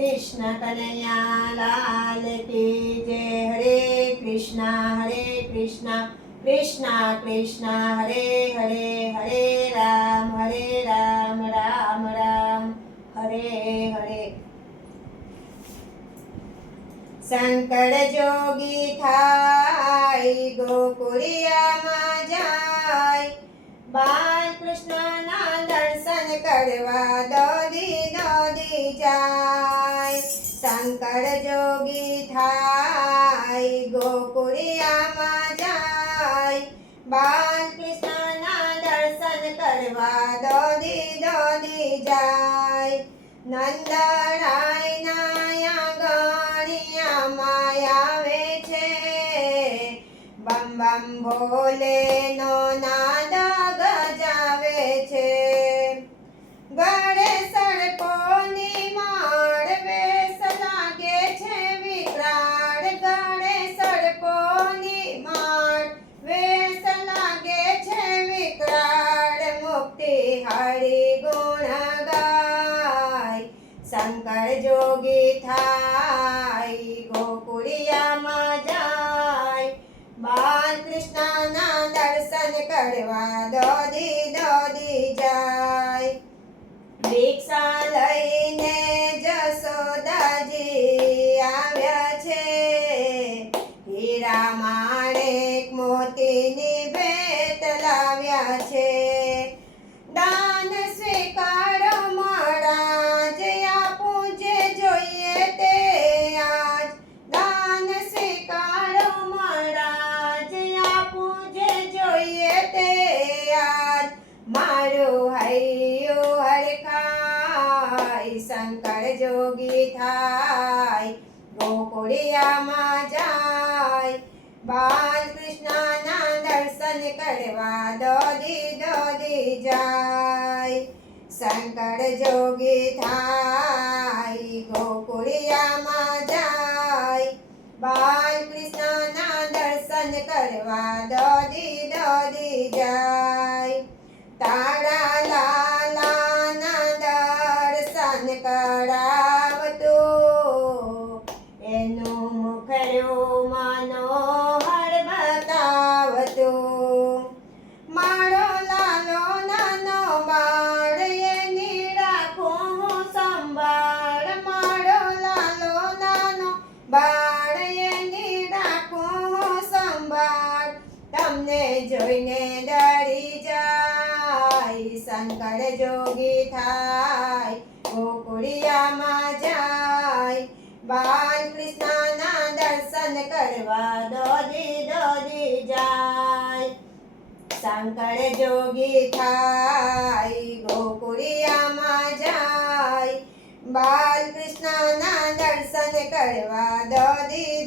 કૃષ્ણ કનૈયા લાલ કી જય હરે કૃષ્ણ હરે કૃષ્ણ કૃષ્ણ કૃષ્ણ હરે હરે હરે રામ હરે રામ રામ રામ હરે હરે શંકર જોગી થાય ગોકુળિયામાં જાય બાલકૃષ્ણના દર્શન કરવા દોડી દોડી જાય શંકર જોગી થાય ગોકુળિયામાં જાય. બાલકૃષ્ણના દર્શન કરવા દોડી દોડી જાય. નંદરાયના ગણિયામાં આવે છે. બમ બમ ભોલે બાલકૃષ્ણના દર્શન કરવા દોડી દોડી જાય. ભિક્ષા લઈને જસોદાજી આવ્યા છે. હીરા માણેક મોતીની ભેટ મારું હૈયો હરખાય શંકર જોગી થાય, ગોકુળિયામાં જાય. બાલકૃષ્ણના દર્શન કરવા દોડી દોડી જાય. શંકર જોગી થાય, ગોકુળિયામાં જાય. બાલકૃષ્ણના દર્શન કરવા દોડી દોડી જાય. તારા લાલાના દર્શન કરાવતો શંકર જોગી થાય, ગોકુળિયામાં જાય. બાલકૃષ્ણના દર્શન કરવા દોડી દોડી જાય. શંકર જોગી થાય, ગોકુળિયામાં જાય. બાલકૃષ્ણના દર્શન કરવા દોડી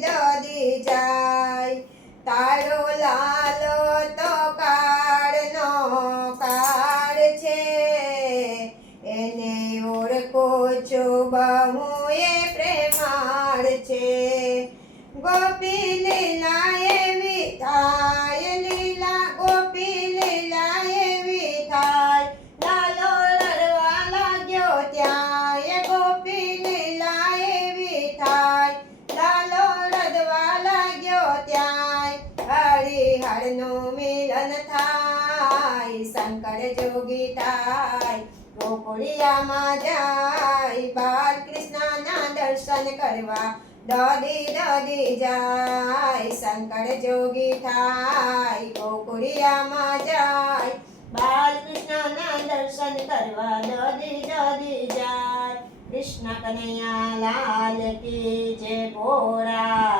એને ઓળખો છો બહુ એ પ્રેમાળ છે. ગોપી લીલા એવી થાય, લીલા ગોપી લીલા એવી થાય. લાલો લડવા લાગ્યો ત્યાં એ ગોપી લીલા એવી થાય. લાલો રડવા લાગ્યો ત્યાં હરિહરનું મિલન થાય. શંકર જોગી થાય. ગોકુળિયામાં જાય બાલકૃષ્ણના દર્શન કરવા. દોડી દોડી જાય, શંકર જોગી થાય. ગોકુળિયામાં જાય બાલકૃષ્ણના દર્શન કરવા. દોડી દોડી જાય, કૃષ્ણ કનૈયા લાલ કી જય ભોળા